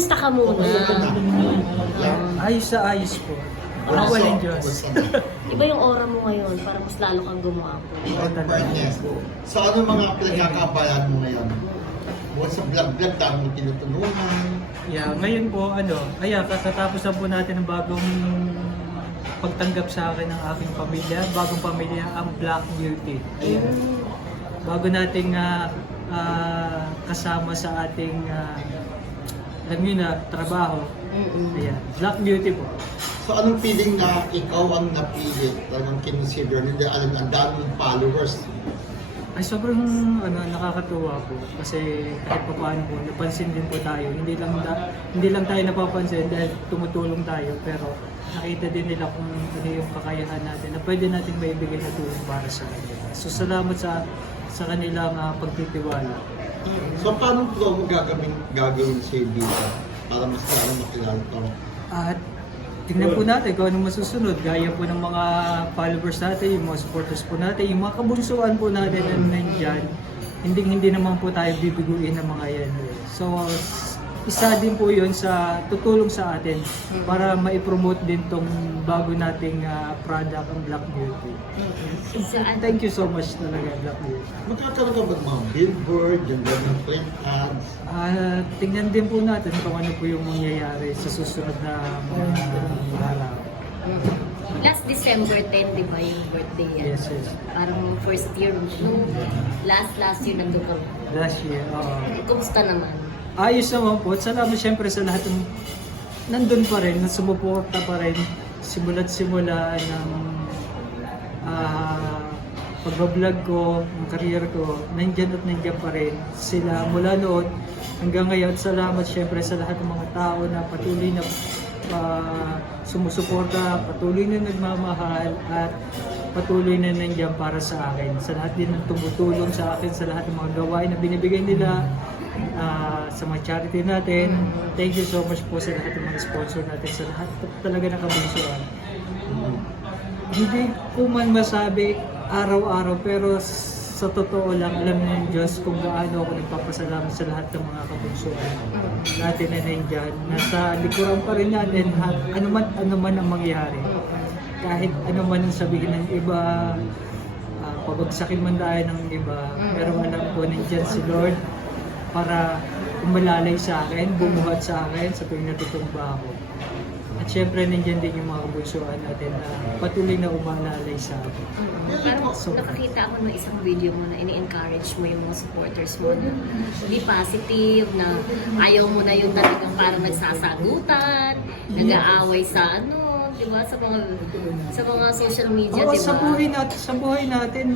Kumusta ka muna? Ayos sa ayos po. Wala walang So, Diyos. Iba yung aura mo ngayon, parang mas lalo kang gumapo. Partners. So ano mga pinagkakabalan mo ngayon? Buwan sa vlog-vlog, dami mo tinutulungan. Yeah, ngayon po, ano, ayan, katatapos na po natin ng bagong pagtanggap sa akin ng aking pamilya, bagong pamilya, ang Black Beauty. Ayan. Bago nating ah, ah, kasama sa ating, ah, alam niyo na, trabaho. Mm-mm. Ayan, Black Beauty po. So anong feeling na ikaw ang napili? Talagang kinonsider nila, alam ang daming followers. Ay sobrang ano nakakatuwa po kasi kahit pa paano po napansin din po tayo. Hindi lang da, hindi lang tayo napapansin dahil tumutulong tayo pero nakita din nila kung ano yung kakayahan natin na pwede natin maibigay na tulong para sa kanila. So salamat sa sa kanilang uh, pagtitiwala. So paano promo gagawin, gagawin sa dito para mas lalo makilala ka? At tingnan po natin kung anong masusunod. Gaya po ng mga followers natin, yung mga supporters po natin, yung mga kabunsuan po natin na nandyan, hindi hindi naman po tayo bibiguin ng mga yan. So, isa din po yun sa tutulong sa atin para ma-promote din tong bago nating ah, product ang Black Beauty. Saan? Thank you so much talaga Black Beauty. Magkakaroon ka ba ng mga billboard, yung ganyan print ads? Ah, tingnan din po natin kung ano po yung mangyayari sa susunod na mga araw. Mm. Last December 10, di ba yung birthday yan? Yes, yes. Parang first year, no? Last, last year nandun ka. Last year, oo. Kumusta naman? Ayos naman po. At Salamat siyempre sa lahat ng nandun pa rin, sumuporta pa rin simula't simula ng ah pagbablog ko, ang career ko, nandyan at nandyan pa rin sila mula noon hanggang ngayon. Salamat siyempre sa lahat ng mga tao na patuloy na ah, sumusuporta, patuloy na nagmamahal at patuloy na nandyan para sa akin. Sa lahat din ng tumutulong sa akin, sa lahat ng mga gawain na binibigay nila, ah, sa mga charity natin. Thank you so much po sa lahat ng mga sponsor natin, sa lahat talaga ng kabunsuan. Hindi ko man masabi araw-araw pero sa totoo lang alam ng Diyos kung gaano ako nagpapasalamat sa lahat ng mga kabunsuan natin na nandyan. Nasa likuran pa rin natin ano man, ano man ang mangyari. Kahit ano man ang sabihin ng iba, ah, pabagsakin man tayo ng iba, pero alam ko nandyan si Lord para umalalay sa akin, bumuhat sa akin sa tuwing natutumba ako. At syempre nandiyan din yung mga kabunsuan natin na patuloy na umalalay sa akin. Parang So- nakakita ako ng isang video mo na ini-encourage mo yung mga supporters mo na be positive, na ayaw mo na yung talagang parang nagsasagutan, nag-aaway sa ano, di ba? Sa mga sa mga social media, Oo, di sa buhay natin, sa buhay natin,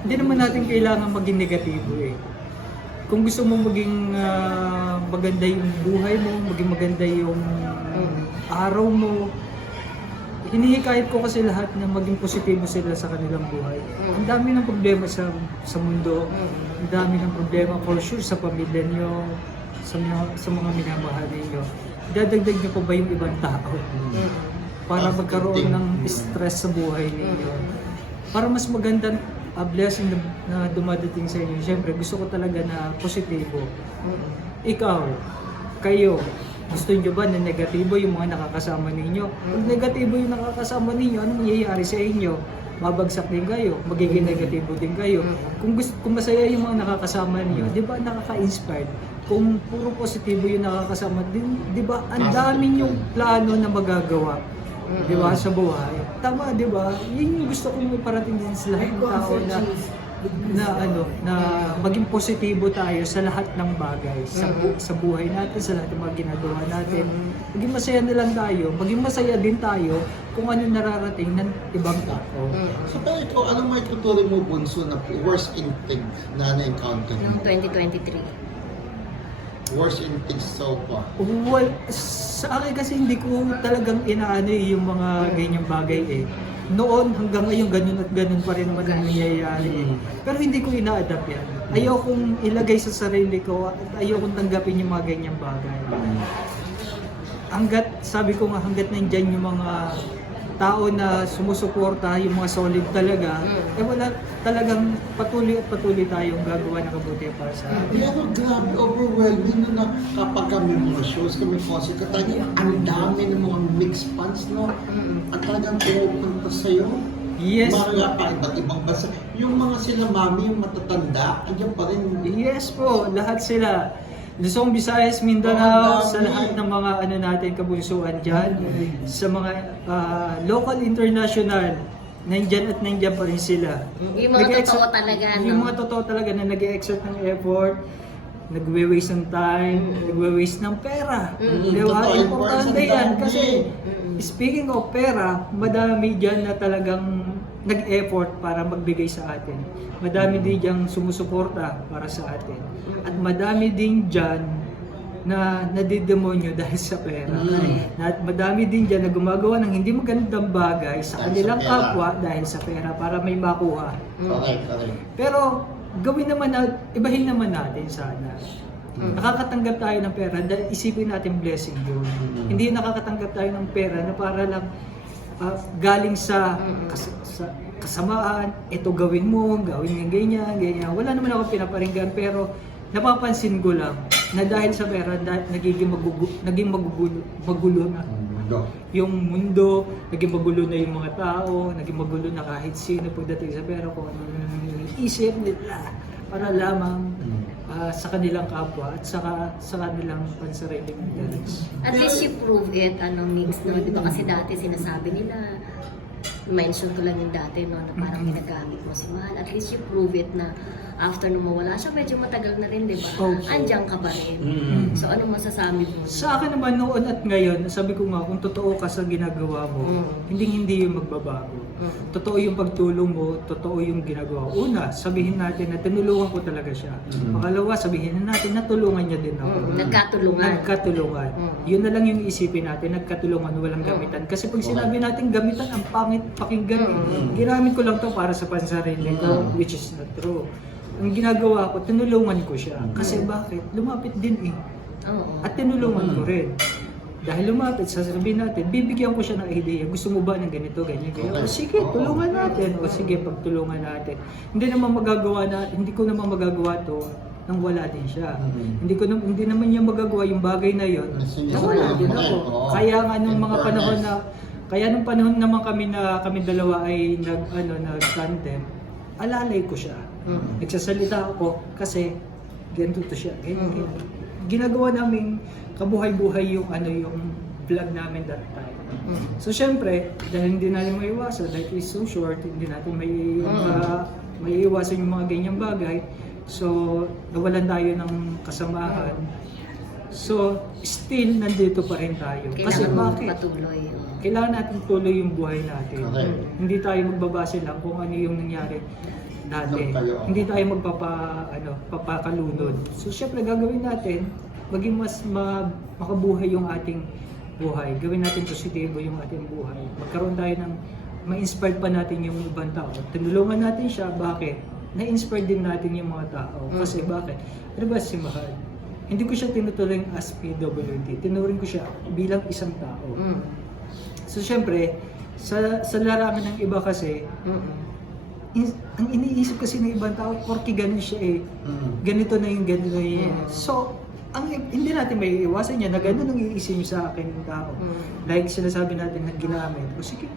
hindi naman natin kailangan maging negatibo eh. Kung gusto mo maging ah, maganda yung buhay mo, maging maganda yung araw mo, hinihikayat ko kasi lahat na maging positibo sila sa kanilang buhay. Ang dami ng problema sa sa mundo, ang dami ng problema for sure sa pamilya niyo, sa mga, sa mga minamahal ninyo. Dadagdag niyo pa ba yung ibang tao? para magkaroon ng stress sa buhay ninyo. Para mas maganda a blessing na, na dumadating sa inyo. Siyempre, gusto ko talaga na positibo. Ikaw, kayo, gusto nyo ba na negatibo yung mga nakakasama ninyo? Pag negatibo yung nakakasama ninyo, anong mangyayari sa inyo? Babagsak din kayo, magiging negatibo din kayo. Kung gusto, kung masaya yung mga nakakasama ninyo, di ba nakaka-inspired? Kung puro positibo yung nakakasama, din, di ba ang dami yung plano na magagawa. Di ba? Sa buhay? Tama, di ba? Yun yung gusto kong iparating din sa lahat ng tao na na ano na maging positibo tayo sa lahat ng bagay. Sa bu- sa buhay natin sa lahat ng mga ginagawa natin. Maging masaya na lang tayo. Maging masaya din tayo kung ano nararating ng ibang tao. So pero ikaw, anong may tuturo mo bunso na worst instinct na na-encounter Noong mo? 2023. Worst instinct so far? well sa akin kasi hindi ko talagang inaano eh, yung mga ganyang bagay eh noon hanggang ngayon ganun at ganun pa rin naman ang nangyayari eh. Pero hindi ko ina-adapt yan. Ayokong ilagay sa sarili ko at ayokong tanggapin yung mga ganyang bagay. hanggat, sabi ko nga, hanggat nandyan yung mga tao na sumusuporta, yung mga solid talaga, Mm. eh wala talagang patuloy at patuloy tayong gagawa ng kabuti para sa Pero grabe, overwhelming na, na kapag kami mga shows, kami concert, talagang ang dami ng mga mixed fans, no? At talagang pumupunta sa'yo. Yes. Mga pa, iba't ibang bansa. Yung mga sila mami, yung matatanda, andyan pa rin. Yes po, lahat sila. Luzon, Visayas, Mindanao, Oh, sa lahat ng mga ano natin kabusuan dyan, sa mga ah, local, international, nandyan at nandyan pa rin sila. Yung mga Nag-exert- totoo talaga, no? Yung mga totoo talaga na nag-exert ng effort, nagwe-waste ng time, nagwe-waste ng pera. Mm. Di ba? Totoo, Importante importante. yan kasi Mm. speaking of pera, madami dyan na talagang nag-effort para magbigay sa atin. Madami din dyan sumusuporta para sa atin. At madami din dyan na nadidemonyo dahil sa pera. Mm. At madami din dyan na gumagawa ng hindi magandang bagay sa Dahil kanilang sa pera. kapwa dahil sa pera para may makuha. Correct, correct. Pero gawin naman na, ibahin naman natin sana. Nakakatanggap tayo ng pera dahil isipin natin blessing yun. Mm. Hindi nakakatanggap tayo ng pera na para lang ah, galing sa, Mm. kas- sa kasamaan, ito gawin mo, gawin ng ganyan, ganyan. Wala naman ako pinaparinggan pero napapansin ko lang na dahil sa pera, nagiging magugu, naging magugulo, magulo na Mundo. yung mundo, naging magulo na yung mga tao, naging magulo na kahit sino pagdating sa pera kung ano isip nila para lamang ah, sa kanilang kapwa at saka sa kanilang pansariling interest. At least you prove it, ano, mix, no? Di ba kasi dati sinasabi nila, mention ko lang yung dati, no, na parang Mhm. ginagamit mo si Mahal. At least you prove it na after nung mawala siya, medyo matagal na rin, di ba? Opo. Andiyan ka pa rin. Mm. So, anong masasabi mo? Sa akin naman noon at ngayon, sabi ko nga, kung totoo ka sa ginagawa mo, Mm. hindi hindi yung magbabago. Mm. Totoo yung pagtulong mo, totoo yung ginagawa. Una, sabihin natin na tinulungan ko talaga siya. Mm. Pangalawa, sabihin na natin na tulungan niya din ako. Mm. Nagkatulungan. Nagkatulungan. Mm. Yun na lang yung isipin natin, nagkatulungan, walang Mm. gamitan. Kasi pag sinabi natin gamitan, ang pangit pakinggan. eh. Mm. Ginamit ko lang to para sa pansarili ko, Mm. which is not true. Ang ginagawa ko, tinulungan ko siya. Mm. Kasi bakit? Lumapit din eh. Oo. At tinulungan ko Mm. rin. Dahil lumapit, sasabihin natin, bibigyan ko siya ng idea. Gusto mo ba ng ganito, ganyan, ganyan? O sige, tulungan natin. O sige, pagtulungan natin. Hindi naman magagawa na, hindi ko naman magagawa to nang wala din siya. Mhm. Hindi ko nam- hindi naman niya magagawa yung bagay na yon. Nawala yun, din ako. Kaya nga nung mga panahon na kaya nung panahon naman kami na kami dalawa ay nag ano nag tandem, alalay ko siya. Mm. Nagsasalita ako kasi ganito to siya. Ganyan, Mhm. ganyan. Ginagawa namin kabuhay-buhay yung ano yung vlog namin that time. Mm. So syempre, dahil hindi natin maiwasan, life is so short, hindi natin may uh, maiiwasan yung mga ganyang bagay. So, nawalan tayo ng kasamahan. So, still nandito pa rin tayo. Kasi Kailangan mo bakit? patuloy. Kailangan natin tuloy yung buhay natin. Correct. Hindi tayo magbabase lang kung ano yung nangyari dati. Doon tayo. Hindi tayo magpapa ano, papakalunod. So syempre gagawin natin maging mas ma- makabuhay yung ating buhay. Gawin natin positibo yung ating buhay. Magkaroon tayo ng ma-inspire pa natin yung ibang tao. Tinulungan natin siya. Bakit? Na-inspire din natin yung mga tao. Kasi bakit? Ano ba si Mahal? Hindi ko siya tinuturing as PWD. Tinuring ko siya bilang isang tao. Mm. So syempre, sa, sa larangan ng iba kasi, Mm. Ang iniisip kasi ng ibang tao, porke ganun siya eh. Mm. Ganito na yung ganito na yun. Mm. So, ang hindi natin may iwasan yan na ganun ang iisip niyo sa akin ng tao. Mm. Like sinasabi natin na ginamit. O sige,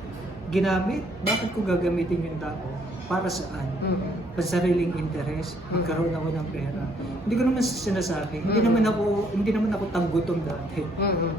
ginamit, bakit ko gagamitin yung tao? Para saan? Mm. Pansariling interest, magkaroon ako ng pera. Hindi ko naman sinasabi. Hindi Mm. naman ako hindi naman ako tanggutom dati. Mm.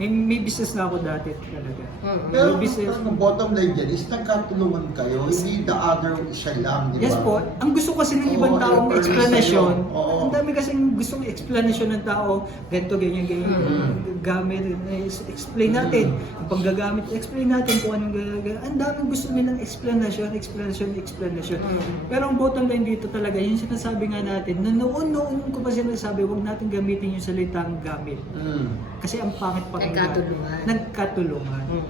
May, may business na ako dati talaga. Mm. Pero May business. ang bottom line dyan is nagkatulungan kayo, hindi the other siya lang, di ba? Yes po. Ang gusto kasi ng ibang Oo, taong explanation, Oo. ang dami kasi gustong explanation ng tao, ganito, ganyan, ganyan, Mm. gamit, eh, explain natin, ang paggagamit, explain natin kung anong gagawin. Ang daming gusto nilang explanation, explanation, explanation. Mm. Pero ang bottom line dito talaga, yung sinasabi nga natin, na noon-noon ko pa sinasabi, huwag natin gamitin yung salitang gamit. Mm. Kasi ang pangit pakinggan. Nagkatulungan. Nagkatulungan. Mm.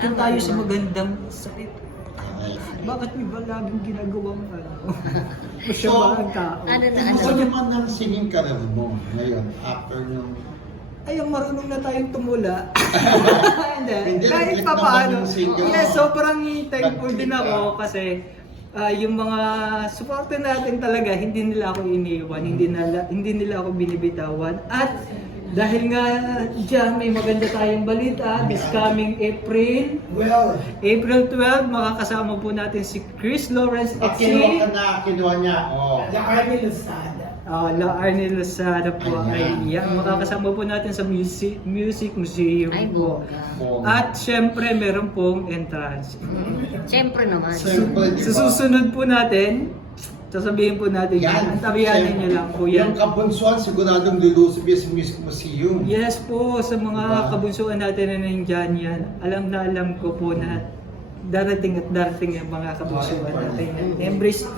Doon tayo sa magandang salita. Bakit may ba laging ginagawang ano? Masya So, ba ang tao? Ano na, ano? naman ang singing career mo ngayon after nung Ay, ang marunong na tayong tumula. Hindi. Kahit pa paano. Yes, sobrang thankful din ako ka. kasi ah, yung mga supporter natin talaga, hindi nila ako iniiwan, hindi nila, hindi nila ako binibitawan. At dahil nga dyan, may maganda tayong balita, this coming April, Well, April 12, makakasama po natin si Chris Lawrence at at kinuha na, kinuha niya. Oh. The Army Lusada. Uh, La Arne Lozada po. Ayan. Ay, yan, makakasama po natin sa Music, music Museum Ay, po. bongga. At syempre, meron pong entrance. Siyempre naman. Siyempre, di Sa susunod po natin, sasabihin po natin yan. Tabihanin niyo lang po yan. Yung kabunsuan, siguradong lulusob yan sa Music Museum. Yes po, sa mga Diba? kabunsuan natin na nandyan yan, alam na alam ko po na darating at darating yung mga kabunsuan natin. Embrace,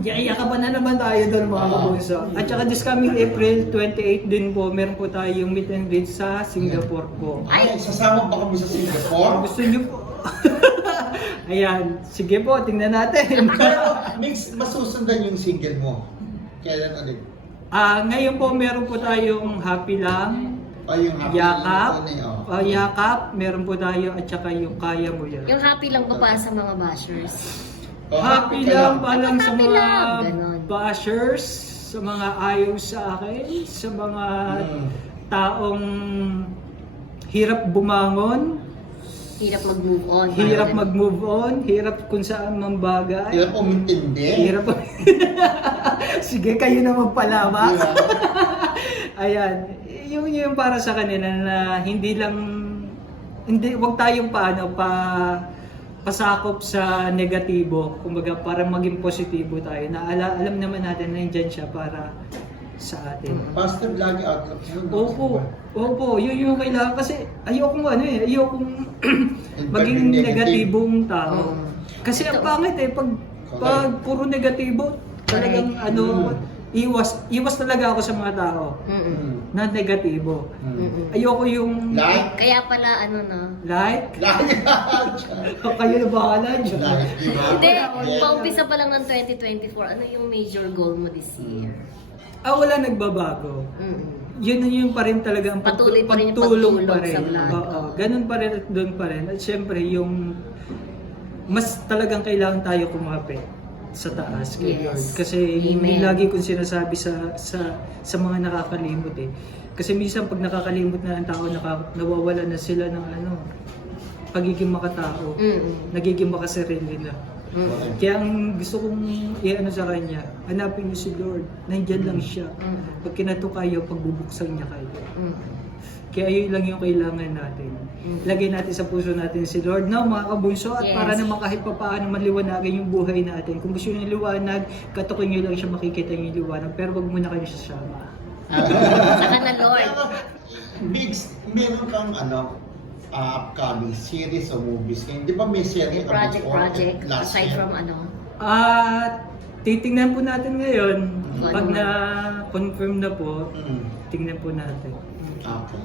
yayakapan na naman tayo doon mga Oo. kabunso. At saka this coming April 28 din po, meron po tayong meet and greet sa Singapore po. Ay, sasama ba kami sa Singapore? gusto niyo po. Ayan, sige po, tingnan natin. Pero, mix, masusundan yung single mo. Kailan ulit? Ah, ngayon po meron po tayong happy lang, O yung happy yakap, Ano ah, yakap, meron po tayo at saka yung kaya mo yan. Yung happy lang ba para sa mga bashers? Oh, Happy ka lang pa lang sa Happy mga lang, bashers, sa mga ayaw sa akin, sa mga Hmm. taong hirap bumangon, Hirap mag-move on. hirap mag-move on, hirap kung saan mang bagay. Hirap umintindi. Hirap. Sige, kayo na magpalama. Diba? Ayan, yung yung para sa kanila na hindi lang hindi wag tayong paano pa pasakop sa negatibo, kumbaga para maging positibo tayo. Na ala, alam naman natin na nandiyan siya para sa atin. Positive lagi outlook. Opo, opo, yun yung kailangan kasi ayokong ano eh, ayokong maging Negative. negatibong tao. Oo. Kasi ang pangit eh, pag, pag puro negatibo, talagang ano, Mm. Iwas, iwas talaga ako sa mga tao Mm-mm. Hmm. na negatibo. Mm-mm. Ayoko yung Like? Kaya pala ano na. like, Like? kayo na bahala dyan. Like, diba? Hindi, paumpisa pa lang ng 2024. Ano yung major goal mo this year? Ah, wala nagbabago. Mm-mm. Yun yun pa rin talaga ang pagtu- Patuloy pa rin yung pagtulong pa pagtulong rin. sa vlog. Oo, ganun pa rin at doon pa rin. At syempre yung mas talagang kailangan tayo kumapit sa taas kay Yes. Lord. Kasi hindi Amen. lagi kong sinasabi sa sa sa mga nakakalimot eh. Kasi minsan pag nakakalimot na ang tao, naka, nawawala na sila ng ano, pagiging makatao. Mm-mm. Nagiging makasarili na. Mm-mm. Kaya ang gusto kong i-ano sa kanya, hanapin niyo si Lord. Nandyan lang siya. Mm-mm. Pag kinato kayo, pagbubuksan niya kayo. Mm-mm. Kaya yun lang yung kailangan natin. Lagay natin sa puso natin si Lord na mga kabunso at Yes. para naman kahit pa paano maliwanagan yung buhay natin. Kung gusto nyo liwanag, katukin nyo lang siya makikita yung liwanag. Pero wag muna kayo sasama. Saka na Lord. Biggs, meron kang ano, uh, upcoming series o movies ngayon. Di ba may series project, project. last Aside year? from ano. At titingnan po natin ngayon. Mm. Pag na-confirm na po, Mm. tingnan po natin. Okay.